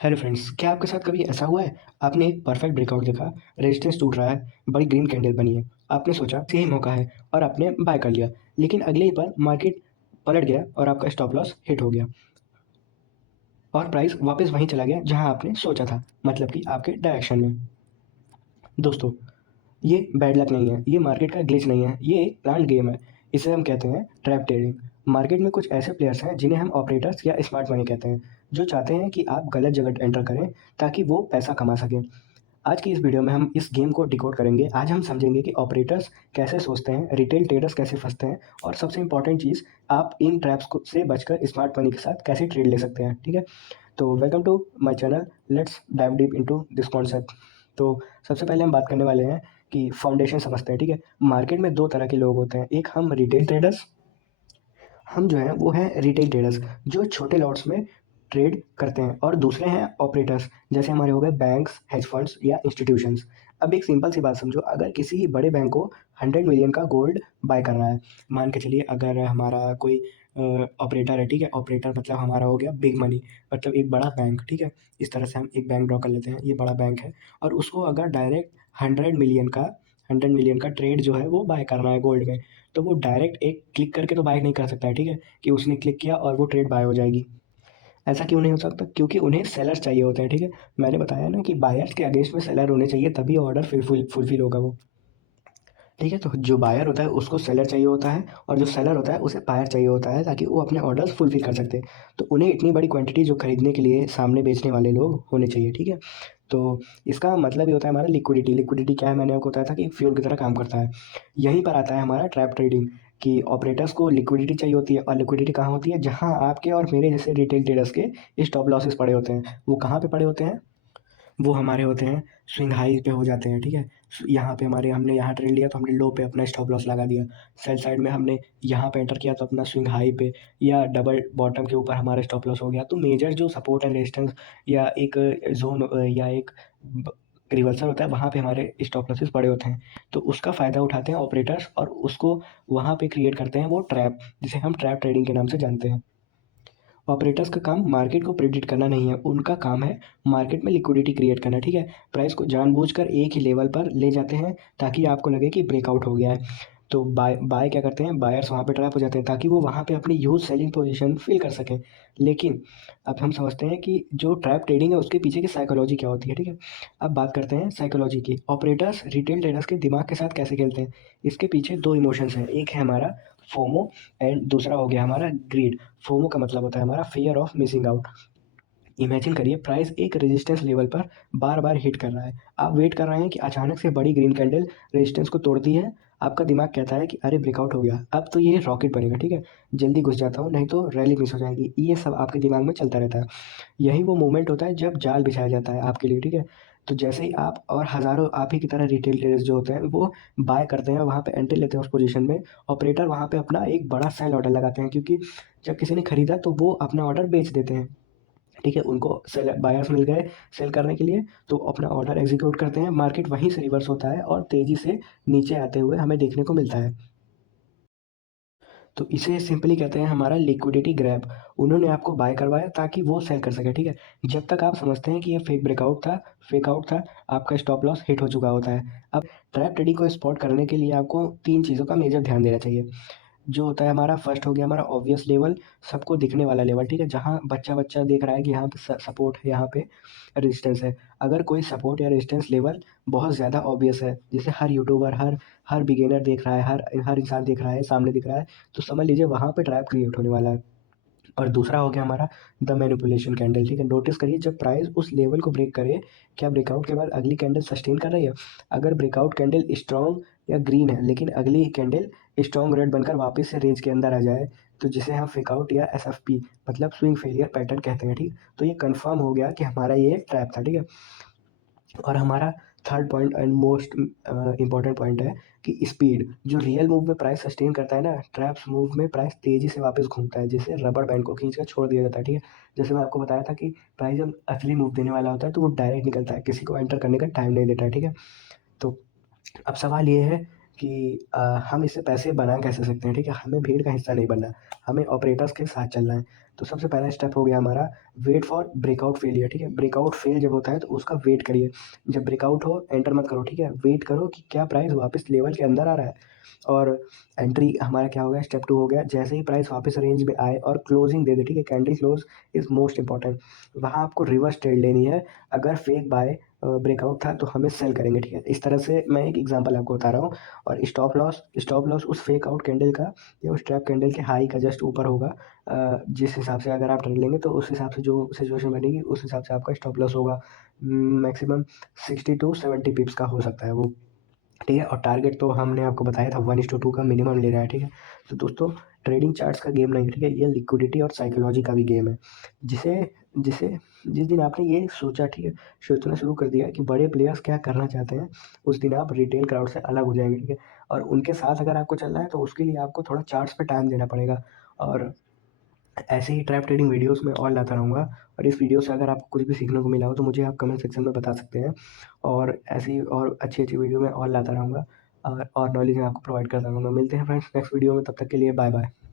Hello friends, क्या आपके साथ कभी ऐसा हुआ है? आपने एक परफेक्ट ब्रेकआउट देखा, रेजिस्टेंस टूट रहा है, बड़ी ग्रीन कैंडल बनी है। आपने सोचा यही मौका है और आपने बाय कर लिया। लेकिन अगले ही पल मार्केट पलट गया और आपका स्टॉप लॉस हिट हो गया और प्राइस वापस वहीं चला गया जहां आपने सोचा था, मतलब कि आपके डायरेक्शन में। दोस्तों, ये बैड लक नहीं है, ये मार्केट का ग्लिच नहीं है, ये एक प्लान्ड गेम है। इसे हम कहते हैं ट्रैप ट्रेडिंग। मार्केट में कुछ ऐसे प्लेयर्स हैं जिन्हें हम ऑपरेटर्स या स्मार्ट मनी कहते हैं, जो चाहते हैं कि आप गलत जगह एंटर करें ताकि वो पैसा कमा सकें। आज की इस वीडियो में हम इस गेम को डिकोड करेंगे। आज हम समझेंगे कि ऑपरेटर्स कैसे सोचते हैं, रिटेल ट्रेडर्स कैसे फंसते हैं और सबसे इंपॉर्टेंट चीज़, आप इन ट्रैप्स को से बचकर स्मार्ट मनी के साथ कैसे ट्रेड ले सकते हैं। ठीक है? तो welcome to my channel. Let's dive deep into this concept. तो सबसे पहले हम बात करने वाले हैं कि फाउंडेशन समझते हैं। ठीक है? मार्केट में दो तरह के लोग होते हैं। एक हम रिटेल ट्रेडर्स, हम जो हैं वो हैं रिटेल ट्रेडर्स जो छोटे लॉट्स में ट्रेड करते हैं, और दूसरे हैं ऑपरेटर्स, जैसे हमारे हो गए बैंक्स, हेज फंड्स या इंस्टीट्यूशंस। अब एक सिंपल सी बात समझो, अगर किसी बड़े बैंक को 100 मिलियन का गोल्ड बाय करना है, मान के चलिए अगर हमारा कोई ऑपरेटर है। ठीक है? ऑपरेटर मतलब हमारा हो गया बिग मनी, मतलब एक बड़ा बैंक। ठीक है? इस तरह से हम एक बैंक ड्रॉ कर लेते हैं, ये बड़ा बैंक है और उसको अगर डायरेक्ट 100 मिलियन का ट्रेड जो है वो बाय करना है गोल्ड में, तो वो डायरेक्ट एक क्लिक करके तो बाय नहीं कर सकता है। ठीक है? कि उसने क्लिक किया और वो ट्रेड बाय हो जाएगी। ऐसा क्यों नहीं हो सकता? क्योंकि उन्हें सेलर्स चाहिए होते हैं। ठीक है? मैंने बताया ना कि बायर्स के अगेंस्ट में सेलर होने चाहिए, तभी ऑर्डर फुलफिल होगा वो। ठीक है? तो जो बायर होता है उसको सेलर चाहिए होता है, और जो सेलर होता है उसे बायर चाहिए होता है, ताकि वो अपने ऑर्डर्स फुलफिल कर सकते हैं। तो उन्हें इतनी बड़ी क्वांटिटी जो खरीदने के लिए सामने बेचने वाले लोग होने चाहिए। ठीक है? तो इसका मतलब ये होता है हमारा लिक्विडिटी। लिक्विडिटी क्या है? मैंने आपको बताया था कि फ्यूल की तरह काम करता है। यहीं पर आता है हमारा ट्रैप ट्रेडिंग, कि ऑपरेटर्स को लिक्विडिटी चाहिए होती है, और लिक्विडिटी कहाँ होती है? जहाँ आपके और मेरे जैसे रिटेल ट्रेडर्स के स्टॉप लॉसेस पड़े होते हैं। वो कहाँ पे पड़े होते हैं? वो हमारे होते हैं स्विंग हाई पे हो जाते हैं। ठीक है? यहाँ पे हमारे, हमने यहाँ ट्रेड लिया तो हमने लो पे अपना स्टॉप लॉस लगा दिया। सेल साइड में हमने यहाँ पे एंटर किया तो अपना स्विंग हाई पे या डबल बॉटम के ऊपर हमारा स्टॉप लॉस हो गया। तो मेजर जो सपोर्ट एंड रेजिस्टेंस या एक जोन या एक रिवर्सल होता है, वहाँ पे हमारे स्टॉप लॉसेस पड़े होते हैं। तो उसका फ़ायदा उठाते हैं ऑपरेटर्स और उसको वहाँ पे क्रिएट करते हैं वो ट्रैप, जिसे हम ट्रैप ट्रेडिंग के नाम से जानते हैं। ऑपरेटर्स का काम मार्केट को प्रेडिक्ट करना नहीं है, उनका काम है मार्केट में लिक्विडिटी क्रिएट करना। ठीक है? प्राइस को जानबूझकर एक ही लेवल पर ले जाते हैं ताकि आपको लगे कि ब्रेकआउट हो गया है। तो बाय बाय क्या करते हैं? बायर्स वहाँ पे ट्रैप हो जाते हैं ताकि वो वहाँ पे अपनी यूज सेलिंग पोजीशन फिल कर सकें। लेकिन अब हम समझते हैं कि जो ट्रैप ट्रेडिंग है उसके पीछे की साइकोलॉजी क्या होती है। ठीक है? अब बात करते हैं साइकोलॉजी की। ऑपरेटर्स रिटेल ट्रेडर्स के दिमाग के साथ कैसे खेलते हैं? इसके पीछे दो इमोशंस हैं, एक है हमारा फोमो एंड दूसरा हो गया हमारा ग्रीड। फोमो का मतलब होता है हमारा fear of missing out. Imagine करिए, प्राइस एक रेजिस्टेंस लेवल पर बार बार हिट कर रहा है। आप वेट कर रहे हैं कि अचानक से बड़ी ग्रीन कैंडल रेजिस्टेंस को तोड़ती है। आपका दिमाग कहता है कि अरे ब्रेकआउट हो गया, अब तो ये रॉकेट बनेगा। ठीक है? जल्दी घुस जाता हूँ, नहीं तो रैली मिस हो जाएगी। ये सब आपके दिमाग में चलता रहता है। यही वो मोमेंट होता है जब जाल बिछाया जाता है आपके लिए। ठीक है? तो जैसे ही आप और हज़ारों आप ही की तरह रिटेल ट्रेडर्स जो होते हैं वो बाय करते हैं, वहाँ पे एंट्री लेते हैं उस पोजीशन में, ऑपरेटर वहाँ पे अपना एक बड़ा सेल ऑर्डर लगाते हैं, क्योंकि जब किसी ने खरीदा तो वो अपना ऑर्डर बेच देते हैं। ठीक है? उनको सेल बायर्स मिल गए सेल करने के लिए, तो अपना ऑर्डर एग्जीक्यूट करते हैं। मार्केट वहीं से रिवर्स होता है और तेज़ी से नीचे आते हुए हमें देखने को मिलता है। तो इसे सिंपली कहते हैं हमारा लिक्विडिटी ग्रैब। उन्होंने आपको बाय करवाया ताकि वो सेल कर सके। ठीक है? जब तक आप समझते हैं कि ये फेक ब्रेकआउट था, फेक आउट था, आपका स्टॉप लॉस हिट हो चुका होता है। अब ट्रैप ट्रेडिंग को स्पॉट करने के लिए आपको तीन चीज़ों का मेजर ध्यान देना चाहिए। जो होता है हमारा, फर्स्ट हो गया हमारा ऑब्वियस लेवल, सबको दिखने वाला लेवल। ठीक है? जहाँ बच्चा देख रहा है कि यहाँ पे सपोर्ट है, यहाँ पे रेजिस्टेंस है। अगर कोई सपोर्ट या रेजिस्टेंस लेवल बहुत ज़्यादा ऑब्वियस है, जिसे हर यूट्यूबर, हर हर बिगिनर देख रहा है, हर हर इंसान देख रहा है, सामने दिख रहा है, तो समझ लीजिए वहाँ पे ट्रैप क्रिएट होने वाला है। और दूसरा हो गया हमारा द मैनिपुलेशन कैंडल। ठीक है? नोटिस करिए, जब प्राइस उस लेवल को ब्रेक करे, क्या ब्रेकआउट के बाद अगली कैंडल सस्टेन कर रही है? अगर ब्रेकआउट कैंडल स्ट्रॉन्ग या ग्रीन है, लेकिन अगली कैंडल स्ट्रॉन्ग रेड बनकर वापस से रेंज के अंदर आ जाए, तो जिसे हम फेकआउट या एसएफपी मतलब स्विंग फेलियर पैटर्न कहते हैं। ठीक? तो ये कंफर्म हो गया कि हमारा ये ट्रैप था। ठीक है? और हमारा third point and most important point है कि स्पीड। जो रियल मूव में प्राइस सस्टेन करता है ना, ट्रैप्स मूव में प्राइस तेज़ी से वापस घूमता है, जैसे रबर बैंड को खींच कर छोड़ दिया जाता है। ठीक है? जैसे मैं आपको बताया था कि प्राइस जब असली मूव देने वाला होता है तो वो डायरेक्ट निकलता है, किसी को एंटर करने का टाइम नहीं देता है। ठीक है? तो अब सवाल ये है कि हम इससे पैसे बना कैसे सकते हैं, ठीक है? हमें भीड़ का हिस्सा नहीं बनना, हमें ऑपरेटर्स के साथ चलना है। तो सबसे पहला स्टेप हो गया हमारा वेट फॉर ब्रेकआउट फेलियर, ठीक है? ब्रेकआउट फेल जब होता है तो उसका वेट करिए। जब ब्रेकआउट हो एंटर मत करो, ठीक है? वेट करो कि क्या प्राइस वापस लेवल के अंदर आ रहा है। और एंट्री हमारा क्या हो गया, स्टेप 2 हो गया, जैसे ही प्राइस वापस रेंज में आए और क्लोजिंग दे दे, ठीक है? Candle close is most important. वहाँ आपको रिवर्स ट्रेड लेनी है। अगर फेक बाय ब्रेकआउट था तो हमें सेल करेंगे, ठीक है? इस तरह से मैं एक एग्जांपल आपको बता रहा हूँ। और स्टॉप लॉस उस फेक आउट कैंडल का या उस ट्रैप कैंडल के हाई का जस्ट ऊपर होगा। जिस हिसाब से अगर आप ट्रेड लेंगे तो उस हिसाब से जो सिचुएशन बनेगी उस हिसाब से आपका स्टॉप लॉस होगा। मैक्सिमम 60 टू 70 पिप्स का हो सकता है वो, ठीक है? और टारगेट तो हमने आपको बताया था 1:2 का मिनिमम लेना है, ठीक है? तो दोस्तों ट्रेडिंग चार्ट्स का गेम नहीं है, ठीक है? ये लिक्विडिटी और साइकोलॉजी का भी गेम है। जिसे जिसे जिस दिन आपने ये सोचा, ठीक है, सोचना शुरू कर दिया कि बड़े प्लेयर्स क्या करना चाहते हैं, उस दिन आप रिटेल क्राउड से अलग हो जाएंगे, ठीक है? और उनके साथ अगर आपको चलना है तो उसके लिए आपको थोड़ा चार्ट्स पे टाइम देना पड़ेगा। और ऐसे ही ट्रैप ट्रेडिंग वीडियोस में और लाता रहूँगा। और इस वीडियो से अगर आपको कुछ भी सीखने को मिला हो तो मुझे आप कमेंट सेक्शन में बता सकते हैं। और ऐसी और अच्छी-अच्छी वीडियो मैं और लाता रहूँगा और नॉलेज मैं आपको प्रोवाइड करता रहूँगा। मिलते हैं फ्रेंड्स नेक्स्ट वीडियो में, तब तक के लिए बाय बाय।